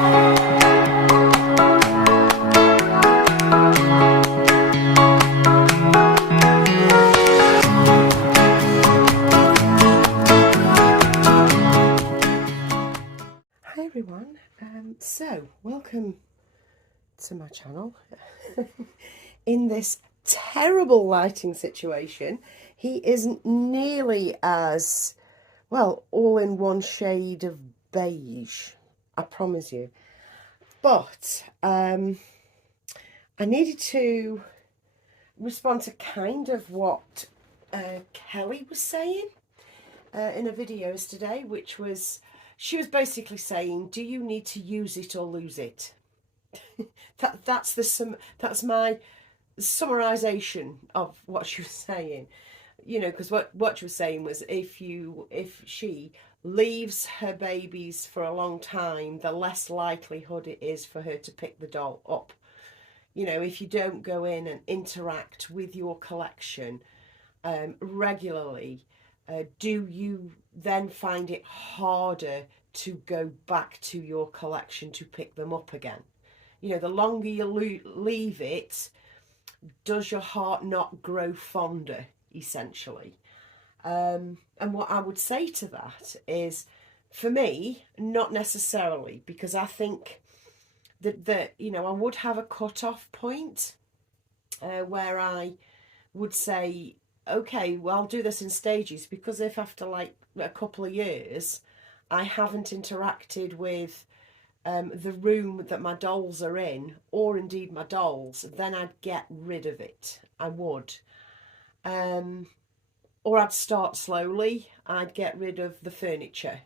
Hi everyone, so welcome to my channel. In this terrible lighting situation, he isn't nearly as, well, all in one shade of beige, I promise you. But I needed to respond to kind of what Kelly was saying in a video yesterday, which was, she was basically saying, do you need to use it or lose it? That's my summarization of what she was saying. You know, because what she was saying was, if she leaves her babies for a long time, the less likelihood it is for her to pick the doll up. You know, if you don't go in and interact with your collection regularly, do you then find it harder to go back to your collection to pick them up again? You know, the longer you leave it, does your heart not grow fonder, essentially? And what I would say to that is, for me, not necessarily, because I think that you know, I would have a cut-off point where I would say, okay, well, I'll do this in stages, because if after like a couple of years I haven't interacted with the room that my dolls are in, or indeed my dolls, then I'd get rid of it. I would. Or I'd start slowly. I'd get rid of the furniture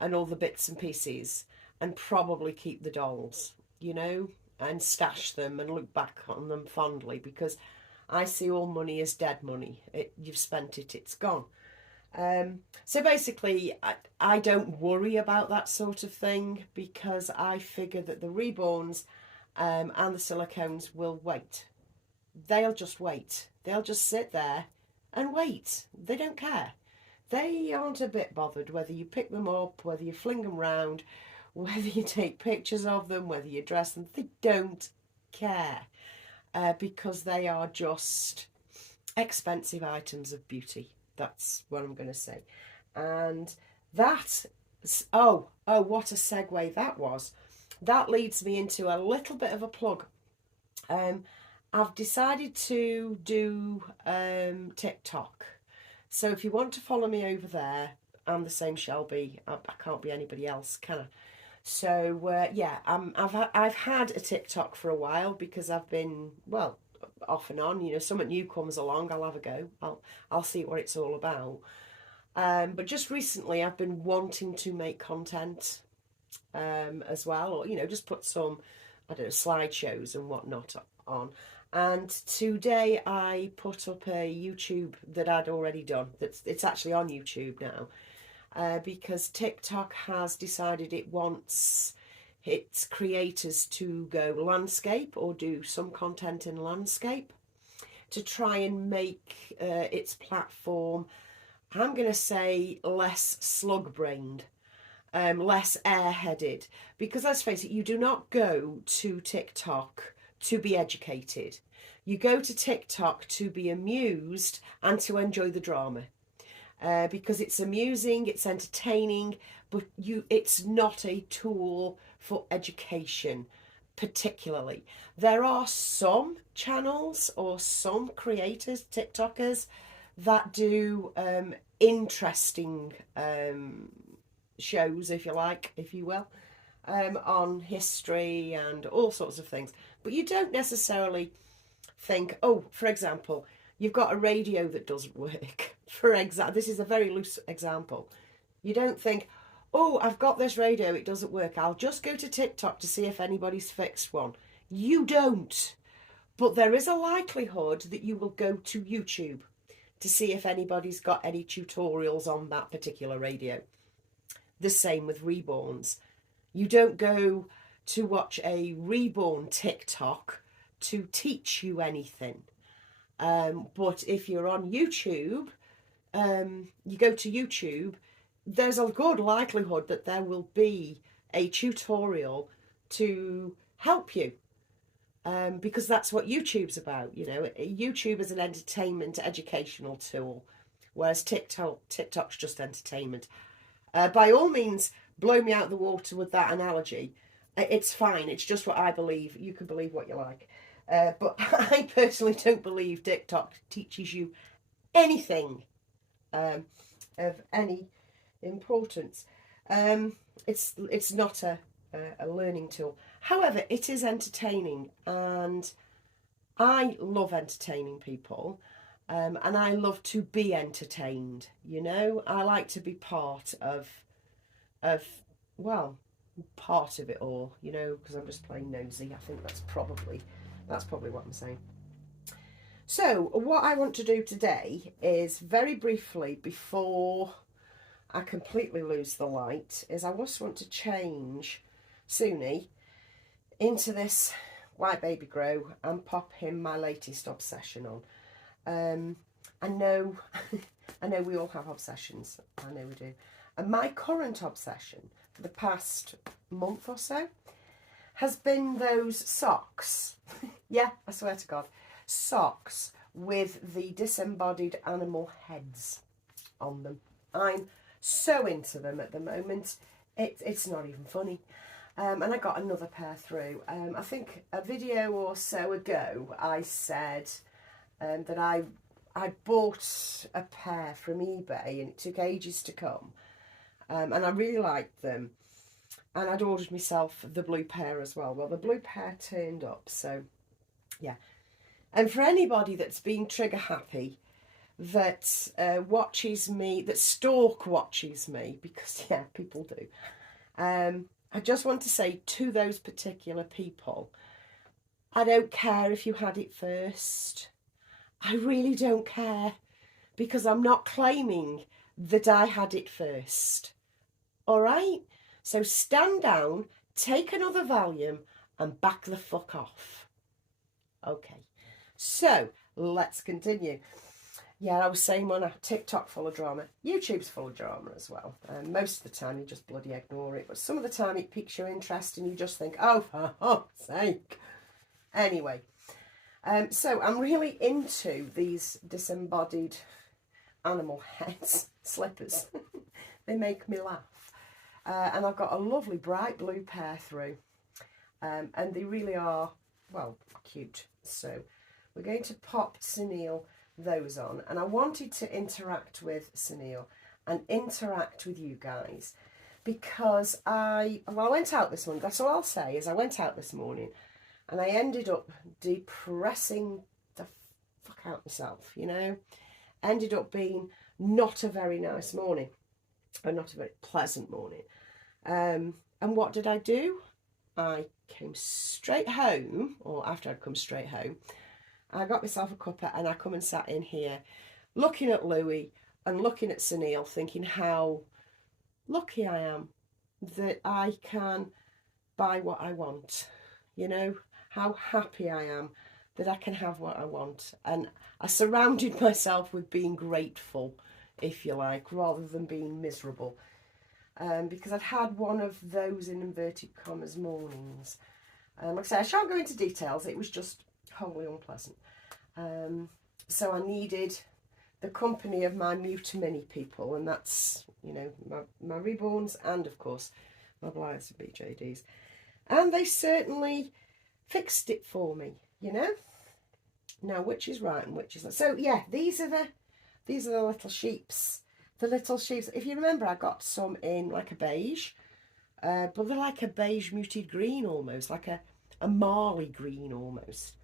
and all the bits and pieces and probably keep the dolls, you know, and stash them and look back on them fondly, because I see all money as dead money. You've spent it, it's gone. So basically, I don't worry about that sort of thing, because I figure that the reborns and the silicones will wait. They'll just wait. They'll just sit there and wait. They don't care. They aren't a bit bothered whether you pick them up, whether you fling them round, whether you take pictures of them, whether you dress them. They don't care. Because they are just expensive items of beauty. That's what I'm going to say. And that, oh, what a segue that was. That leads me into a little bit of a plug. I've decided to do TikTok. So if you want to follow me over there, I'm the same Shelby. I can't be anybody else, can I? So yeah, I've had a TikTok for a while, because I've been, well, off and on. You know, something new comes along, I'll have a go. I'll see what it's all about. But just recently, I've been wanting to make content as well, or you know, just put some, I don't know, slideshows and whatnot on. And today I put up a YouTube that I'd already done. It's actually on YouTube now. Because TikTok has decided it wants its creators to go landscape, or do some content in landscape, to try and make its platform, I'm going to say, less slug-brained, less airheaded. Because let's face it, you do not go to TikTok to be educated. You go to TikTok to be amused and to enjoy the drama. Because it's amusing, it's entertaining, but it's not a tool for education, particularly. There are some channels or some creators, TikTokers, that do interesting shows, if you like, if you will, on history and all sorts of things. But you don't necessarily think, oh, for example, you've got a radio that doesn't work. For example, this is a very loose example. You don't think, oh, I've got this radio, it doesn't work, I'll just go to TikTok to see if anybody's fixed one. You don't. But there is a likelihood that you will go to YouTube to see if anybody's got any tutorials on that particular radio. The same with reborns. You don't go to watch a reborn TikTok to teach you anything. But if you're on YouTube, you go to YouTube, there's a good likelihood that there will be a tutorial to help you. Because that's what YouTube's about, you know. YouTube is an entertainment, educational tool, whereas TikTok's just entertainment. By all means, blow me out of the water with that analogy. It's fine. It's just what I believe. You can believe what you like. But I personally don't believe TikTok teaches you anything of any importance. It's not a learning tool. However, it is entertaining, and I love entertaining people, and I love to be entertained. You know, I like to be part of well, part of it all. You know, because I'm just plain nosy. I think that's probably what I'm saying. So what I want to do today is, very briefly, before I completely lose the light, is I just want to change Sunni into this white baby grow and pop him my latest obsession on. I know we all have obsessions. I know we do. And my current obsession for the past month or so has been those socks. Yeah, I swear to God. Socks with the disembodied animal heads on them. I'm so into them at the moment. It's not even funny. And I got another pair through. I think a video or so ago I said that I bought a pair from eBay and it took ages to come. And I really liked them. And I'd ordered myself the blue pair as well. Well, the blue pair turned up, so yeah. And for anybody that's been trigger happy, that watches me, that stalk watches me, because yeah, people do. I just want to say to those particular people, I don't care if you had it first. I really don't care, because I'm not claiming that I had it first. All right? So stand down, take another Valium, and back the fuck off. Okay. So let's continue. Yeah, I was saying, on a TikTok full of drama. YouTube's full of drama as well. Most of the time you just bloody ignore it. But some of the time it piques your interest and you just think, oh, for fuck's sake. Anyway, so I'm really into these disembodied animal heads, slippers. They make me laugh. And I've got a lovely bright blue pair through. And they really are, well, cute. So we're going to pop Sunil those on, and I wanted to interact with Sunil and interact with you guys, because I went out this morning. That's all I'll say, is I went out this morning and I ended up depressing the fuck out myself, you know. Ended up being not a very nice morning, or not a very pleasant morning. And what did I do? I came straight home, or after I'd come straight home, I got myself a cuppa and I come and sat in here looking at Louis and looking at Sunil, thinking how lucky I am that I can buy what I want, you know, how happy I am that I can have what I want. And I surrounded myself with being grateful, if you like, rather than being miserable. Because I'd had one of those, in inverted commas, mornings. Like I say, I shan't go into details. It was just wholly unpleasant. So I needed the company of my Mini people, and that's, you know, my Reborns and, of course, my Blythes and BJDs. And they certainly fixed it for me, you know. Now, which is right and which is not. So, yeah, these are the little sheeps. The little sheeps. If you remember, I got some in like a beige, but they're like a beige muted green almost, like a Marley green almost.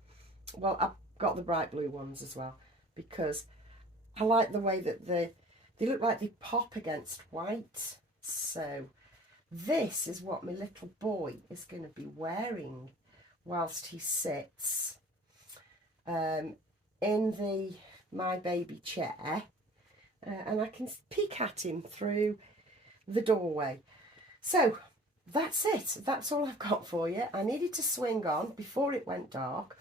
Well, I've got the bright blue ones as well, because I like the way that they look like they pop against white. So this is what my little boy is going to be wearing whilst he sits in the My Baby chair, and I can peek at him through the doorway. So that's it. That's all I've got for you. I needed to swing on before it went dark,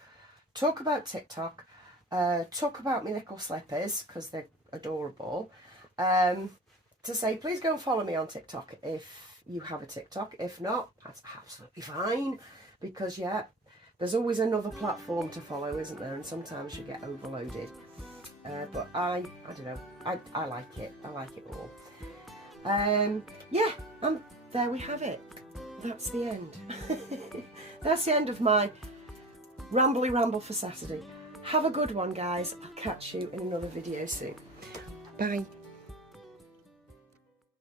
talk about TikTok, talk about my little slippers, because they're adorable, to say please go and follow me on TikTok if you have a TikTok. If not, that's absolutely fine, because yeah, there's always another platform to follow, isn't there? And sometimes you get overloaded. But I don't know. I like it. I like it all. Yeah, and there we have it. That's the end. That's the end of my rambly ramble for Saturday. Have a good one, guys. I'll catch you in another video soon. Bye.